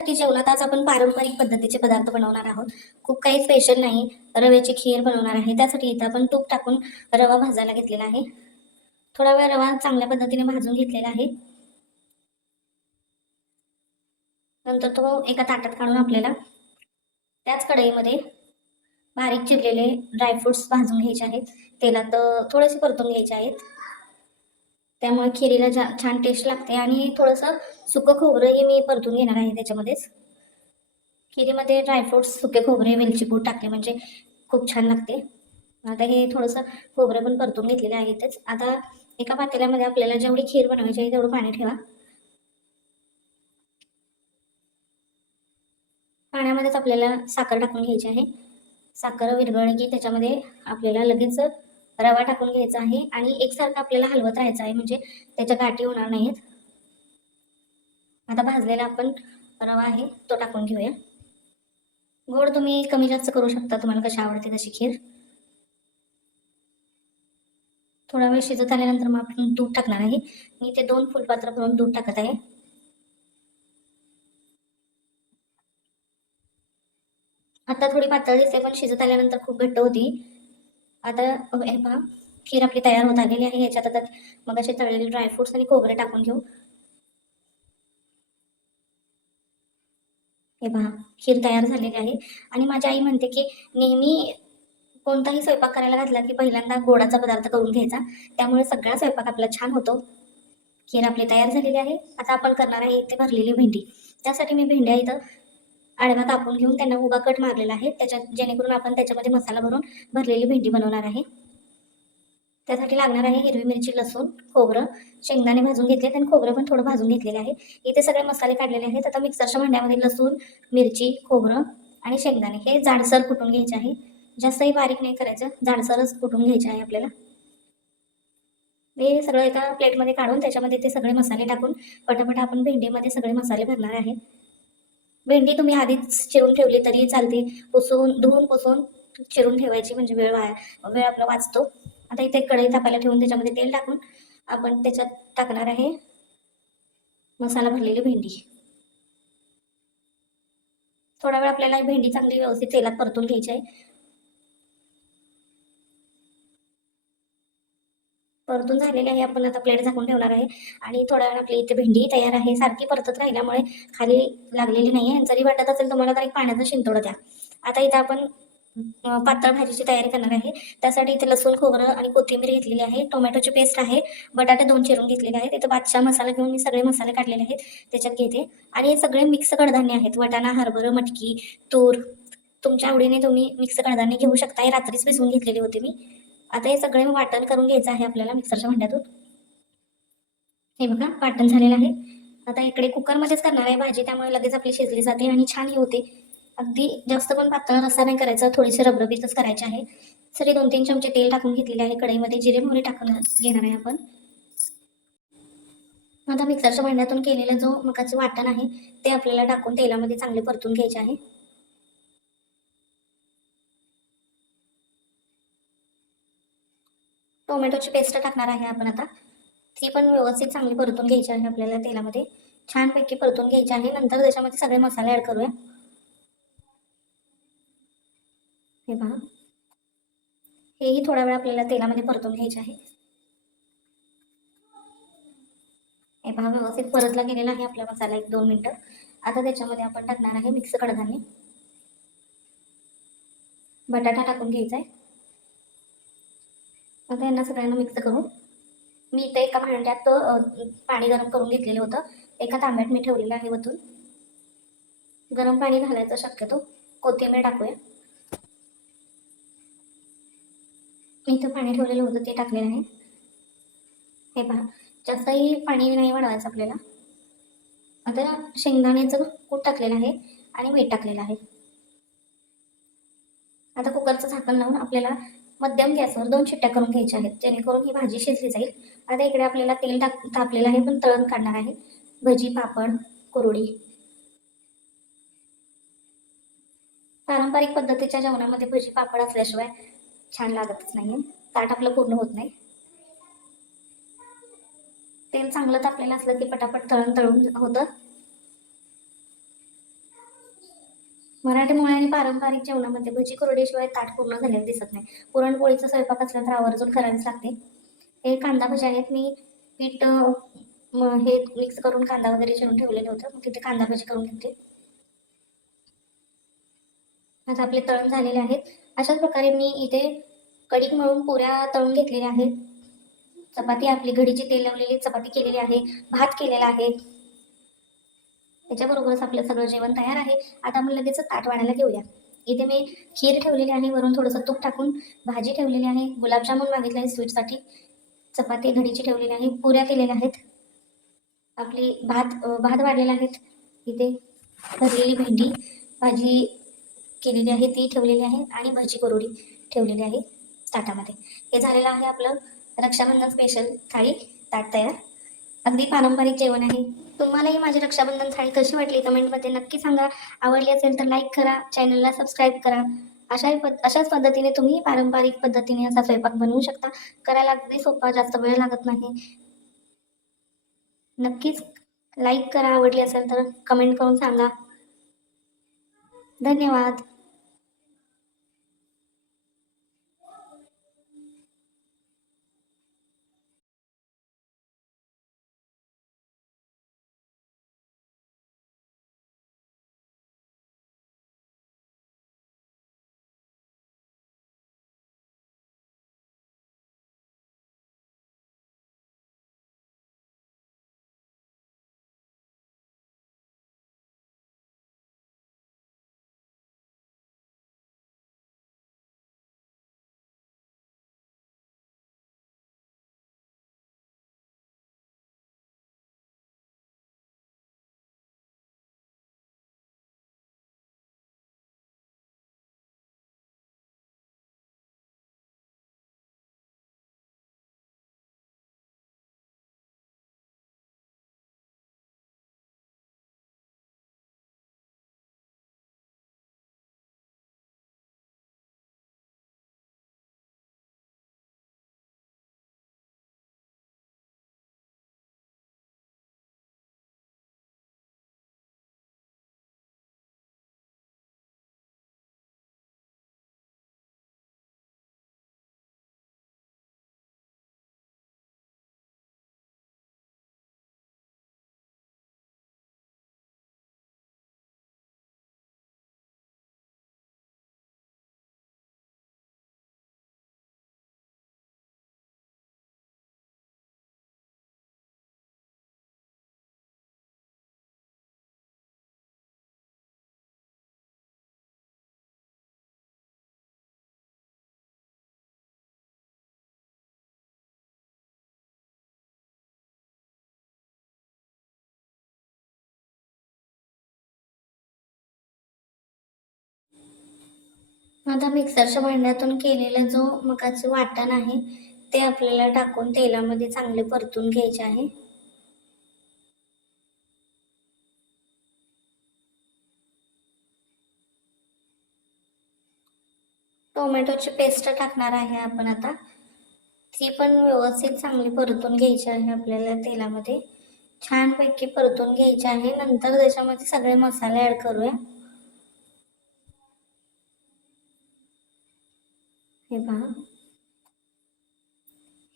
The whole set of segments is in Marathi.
की जेवणात आज आपण पारंपरिक पद्धतीचे पदार्थ बनवणार आहोत. खूप काही स्पेशल नाही. रव्याची खीर बनवणार आहे. त्यासाठी इथं आपण तूप टाकून रवा भाजायला घेतलेला आहे. थोडा वेळ रवा चांगल्या पद्धतीने भाजून घेतलेला आहे. नंतर तो एका ताटात काढून आपल्याला त्याच कढईमध्ये बारीक चिरलेले ड्रायफ्रुट्स भाजून घ्यायचे आहेत. तेलात थोडेसे परतून घ्यायचे आहेत. त्यामुळे खिरीला जा छान टेस्ट लागते आणि थोडंसं सुकं खोबरंही मी परतून घेणार आहे त्याच्यामध्येच. खिरीमध्ये ड्रायफ्रुट्स सुके खोबरे वेलची पूड टाकले म्हणजे खूप छान लागते. आता हे थोडंसं खोबरं पण परतून घेतलेलं आहे तेच आता एका पातेल्यामध्ये आपल्याला जेवढी खीर बनवायची आहे तेवढं पाणी ठेवा. पाण्यामध्येच आपल्याला साखर टाकून घ्यायची आहे. साखर विरघळली की त्याच्यामध्ये आपल्याला लगेच रवा टाकून घ्यायचा आहे आणि एकसारखं आपल्याला हलवत राहायचं आहे म्हणजे त्याच्या गाठी होणार नाहीत. आता भाजलेला आपण रवा आहे तो टाकून घेऊया. गोड तुम्ही कमी जास्त करू शकता तुम्हाला कशी आवडते तशी खीर. थोडा वेळ शिजत आल्यानंतर मग आपण दूध टाकणार आहे. मी ते दोन फुलपात्र भरून दूध टाकत आहे. आता थोडी पातळ दिसते पण शिजत आल्यानंतर खूप घट्ट होती. आता हे पहा खीर आपली तयार होत आलेली आहे याच्यात आता मग असे तळलेले ड्रायफ्रुट्स आणि खोबरे टाकून घेऊ. हे पहा खीर तयार झालेली आहे. आणि माझी आई म्हणते की नेहमी कोणताही स्वयंपाक करायला घातला की पहिल्यांदा गोडाचा पदार्थ करून घ्यायचा. त्यामुळे सगळा स्वयंपाक आपला छान होतो. खीर आपली तयार झालेली आहे. आता आपण करणार आहे इथे भरलेली भेंडी. त्यासाठी मी भेंड्या इथं आडवा कापून घेऊन त्यांना उभा कट मारलेला आहे. त्याच्यात जेणेकरून आपण त्याच्यामध्ये मसाला भरून भरलेली भेंडी बनवणार आहे. त्यासाठी लागणार आहे हिरवी मिरची लसूण खोबरं. शेंगदाणे भाजून घेतले आणि खोबरं पण थोडं भाजून घेतलेले आहे. इथे सगळे मसाले काढलेले आहेत. आता मिक्सरच्या भांड्यामध्ये लसूण मिरची खोबरं आणि शेंगदाणे हे जाडसर कुटून घ्यायचे आहे? जास्तही बारीक नाही करायचं. जाडसरच कुटून घ्यायचे आहे आपल्याला? हे सगळं एका प्लेटमध्ये काढून त्याच्यामध्ये ते सगळे मसाले टाकून पटापट आपण भेंडीमध्ये सगळे मसाले भरणार आहे. भेंडी तुम्ही आधीच चिरून ठेवली तरी चालते पुसून धुवून पुसून चिरून ठेवायची म्हणजे वेळ वाया वेळ आपला वाचतो. आता इथे कढई तापायला ठेवून त्याच्यामध्ये तेल टाकून आपण त्याच्यात टाकणार आहे मसाला भरलेली भेंडी. थोडा वेळ आपल्याला भेंडी चांगली व्यवस्थित तेलात परतून घ्यायची आहे. परतून झालेली आहे. आपण आता प्लेट झाकून ठेवणार आहे. आणि थोड्या वेळ आपली इथे भेंडी तयार आहे. सारखी परतत राहिल्यामुळे खाली लागलेली नाही आहे जरी वाटत असेल तुम्हाला तर एक पाण्याचा शिंतोडं द्या. आता इथं आपण पातळ भाजीची तयारी करणार आहे. त्यासाठी इथे लसूण खोबरं आणि कोथिंबीर घेतलेली आहे. टोमॅटोची पेस्ट आहे. बटाटे दोन चिरून घेतलेले आहेत. इथं बादशाह मसाला घेऊन मी सगळे मसाले काढलेले आहेत. त्याच्यात घेते. आणि हे सगळे मिक्स कडधान्य आहेत. वटाणा हरभरं मटकी तूर. तुमच्या आवडीने तुम्ही मिक्स कडधान्य घेऊ शकता हे रात्रीच भिजवून घेतलेली होती मी. आता हे सगळे वाटण करून घ्यायचं आहे आपल्याला मिक्सरच्या भांड्यातून. हे बघा वाटण झालेलं आहे. आता इकडे कुकरमध्येच करणार आहे भाजी त्यामुळे लगेच आपली शिजली जाते आणि छानही होते. अगदी जास्त पण पातळ रस्सा नाही करायचा थोडेसे रबरबीतच करायचे आहे. सरी दोन तीन चमचे तेल टाकून घेतलेले आहे कढईमध्ये जिरे मोहरी टाकून घेणार आहे आपण. आता मिक्सरच्या भांड्यातून केलेलं जो मकाचं वाटण आहे ते आपल्याला टाकून तेलामध्ये चांगले परतून घ्यायचे आहे. टोमॅटोची पेस्ट टाकणार आहे आपण आता. ती पण व्यवस्थित चांगली परतून घ्यायची आहे आपल्याला तेलामध्ये. छानपैकी परतून घ्यायची आहे. नंतर त्याच्यामध्ये सगळे मसाले ऍड करूया. हे पहा हेही थोडा वेळ आपल्याला तेलामध्ये परतून घ्यायचे आहे. हे पहा व्यवस्थित परतला गेलेला आहे आपला मसाला एक दोन मिनटं. आता त्याच्यामध्ये आपण टाकणार आहे मिक्स कडधान्य. बटाटा टाकून घ्यायचा आहे. आता यांना सगळ्यांना मिक्स करू मी इथे एका भांड्यात पाणी गरम करून घेतलेलं होतं. एका तांब्यात मी ठेवलेलं आहे वतून. गरम पाणी घालायचं शक्यतो. कोथिंबीर टाकूया. मी इथं पाणी ठेवलेलं होतं ते टाकलेलं आहे. हे पहा जास्तही पाणी नाही वाढवायचं आपल्याला. आता शेंगदाण्याचं कूट टाकलेलं आहे आणि मीठ टाकलेलं आहे. आता कुकरचं झाकण लावून आपल्याला मध्यम गॅसवर दोन शिट्ट्या करून घ्यायच्या आहेत. जेणेकरून ही भाजी शिजली जाईल. आता इकडे आपल्याला तेल टाक तापलेलं आहे पण तळण काढणार आहे. भजी पापड कुरडी. पारंपरिक पद्धतीच्या जेवणामध्ये भजी पापड असल्याशिवाय छान लागतच नाहीये. ताट आपलं पूर्ण होत नाही. तेल चांगलं तापलेलं असलं की पटापट तळण तळून होतं. मराठमोळ्या आणि पारंपरिक जेवणामध्ये भजी कोरडेशिवाय ताट पूर्ण झालेलं दिसत नाही. पुरणपोळीचा स्वयंपाक असला तर आवर्जून करावीच लागते. हे कांदा भजी आहेत. मी पीठ हे मिक्स करून कांदा वगैरे चिरून ठेवलेलं होतं. मग तिथे कांदा भजी करून घेतली आता आपले तळण झालेले आहेत. अशाच प्रकारे मी इथे कणिक मळून पुऱ्या तळून घेतलेल्या आहेत. चपाती आपली घडीची तेल लावलेली चपाती केलेली आहे. भात केलेला आहे. त्याच्याबरोबरच आपलं सगळं जेवण तयार आहे. आता आपण लगेच ताट वाढायला घेऊया. इथे मी खीर ठेवलेली आहे वरून थोडंसं तूप टाकून भाजी ठेवलेली आहे. गुलाबजामुन मागितलं आहे स्वीटसाठी. चपाती घडीची ठेवलेली आहे. पुऱ्या केलेल्या आहेत. आपली भात भात वाढलेला आहेत इथे भरलेली भेंडी भाजी केलेली आहे. ती ठेवलेली आहे आणि भजी कोरोडी ठेवलेली आहे ताटामध्ये. हे झालेलं आहे आपलं रक्षाबंधन स्पेशल थाळी ताट तयार. अगदी पारंपरिक जेवण आहे. तुम्हालाही माझी रक्षाबंधन साडी कशी वाटली कमेंटमध्ये नक्की सांगा. आवडली असेल तर लाईक करा चॅनलला सबस्क्राईब करा. अशा पद अशाच पद्धतीने तुम्ही पारंपरिक पद्धतीने असा स्वयंपाक बनवू शकता. करायला अगदी सोपा जास्त वेळ लागत नाही. नक्कीच लाईक करा आवडली असेल तर कमेंट करून सांगा. धन्यवाद. आता मिक्सरच्या भांड्यातून केलेलं जो मकाचे वाटण आहे ते आपल्याला टाकून तेलामध्ये चांगले परतून घ्यायचे आहे. टोमॅटोची पेस्ट टाकणार आहे आपण आता. ती पण व्यवस्थित चांगली परतून घ्यायची आहे आपल्याला तेलामध्ये. छानपैकी परतून घ्यायची आहे. नंतर त्याच्यामध्ये सगळे मसाले ॲड करूया. पहा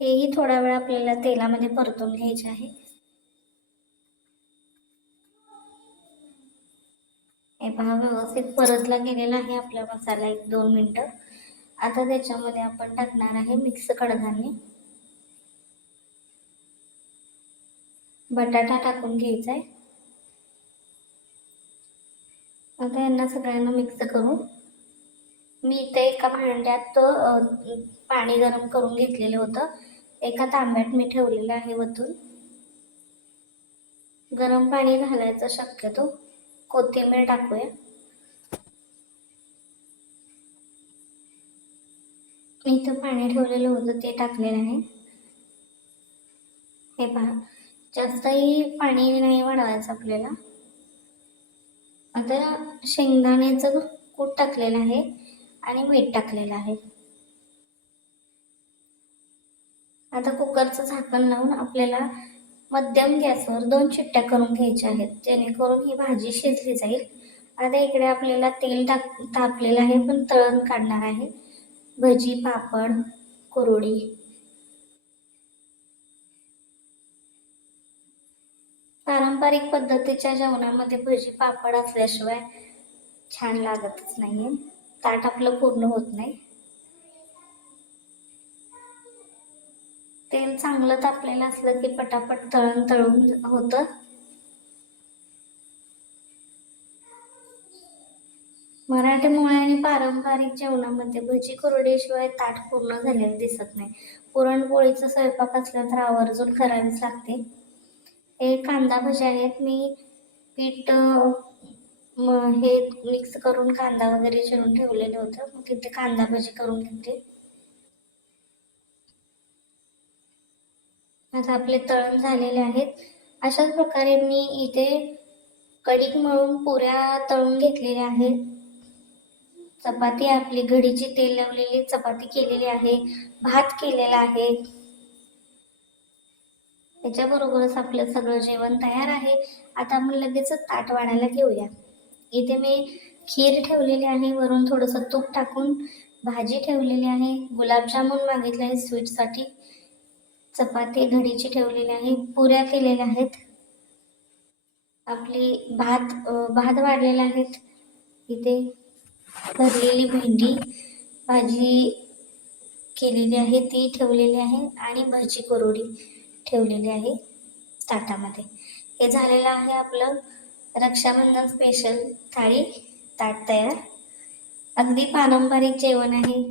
हेही थोडा वेळ आपल्याला तेलामध्ये परतून घ्यायचे आहे. हे पहा व्यवस्थित परतला गेलेला आहे आपला मसाला एक दोन मिनटं. आता त्याच्यामध्ये आपण टाकणार आहे मिक्स कडधान्य. बटाटा टाकून घ्यायचा आहे आता यांना सगळ्यांना मिक्स करू मी इथे एका भांड्यात पाणी गरम करून घेतलेलं होतं. एका तांब्यात मी ठेवलेलं आहे वतून. गरम पाणी घालायचं शक्यतो. कोथिंबीर टाकूया. इथं पाणी ठेवलेलं होतं ते टाकलेलं आहे. हे पहा जास्तही पाणी नाही वाढवायचं आपल्याला. आता शेंगदाण्याचं कूट टाकलेलं आहे. आणि मीठ टाकलेलं आहे. आता कुकरचं झाकण लावून आपल्याला मध्यम गॅसवर दोन चिट्ट्या करून घ्यायच्या आहेत. जेणेकरून ही भाजी शिजली जाईल. आता इकडे आपल्याला तेल टाक तापलेलं आहे पण तळण काढणार आहे. भजी पापड कुरडी. पारंपरिक पद्धतीच्या जेवणामध्ये भजी पापड असल्याशिवाय छान लागतच नाहीये. ताट आपलं पूर्ण होत नाही. तेल चांगलं तापलेलं असलं की पटापट तळण तळून होतं. मराठीमुळे आणि पारंपरिक जेवणामध्ये भजी कोरडीशिवाय ताट पूर्ण झालेलं दिसत नाही. पुरणपोळीचा स्वयंपाक असला तर आवर्जून करावीच लागते. हे कांदा भजी आहेत. मी पीठ मग हे मिक्स करून कांदा वगैरे चिरून ठेवलेलं होतं. मग तिथे कांदा भजी करून घेते. आता आपले तळण झालेले आहेत. अशाच प्रकारे मी इथे कणिक मळून पुऱ्या तळून घेतलेल्या आहेत. चपाती आपली घडीची तेल लावलेली चपाती केलेली आहे भात केलेला आहे. त्याच्याबरोबरच आपलं सगळं जेवण तयार आहे. आता आपण लगेचच ताट वाढायला घेऊया. इथे मी खीर ठेवलेली आहे वरून थोडंसं तूप टाकून भाजी ठेवलेली आहे. गुलाबजामून मागितले आहे स्वीटसाठी. चपाती घडीची ठेवलेली आहे पुऱ्या केलेल्या आहेत. आपली भात भात वाढलेला आहेत इथे भरलेली भेंडी भाजी केलेली आहे ती ठेवलेली आहे आणि भाजी कोरोडी ठेवलेली आहे ताटामध्ये. हे झालेलं आहे आपलं रक्षाबंधन स्पेशल थाळी ताट तयार. अगदी पारंपरिक जेवण आहे.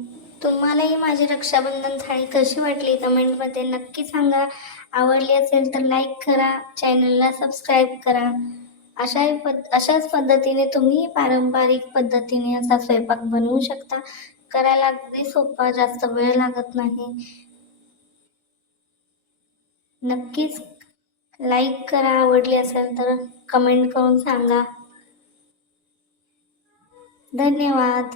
तुम्हालाही माझी रक्षाबंधन थाळी कशी वाटली कमेंटमध्ये नक्की सांगा. आवडली असेल तर लाईक करा. चॅनलला सबस्क्राईब करा. अशा पद अशाच पद्धतीने तुम्ही पारंपरिक पद्धतीने असा स्वयंपाक बनवू शकता. करायला अगदी सोपा जास्त वेळ लागत नाही. नक्कीच लाईक करा आवडली असेल तर कमेंट करून सांगा. धन्यवाद.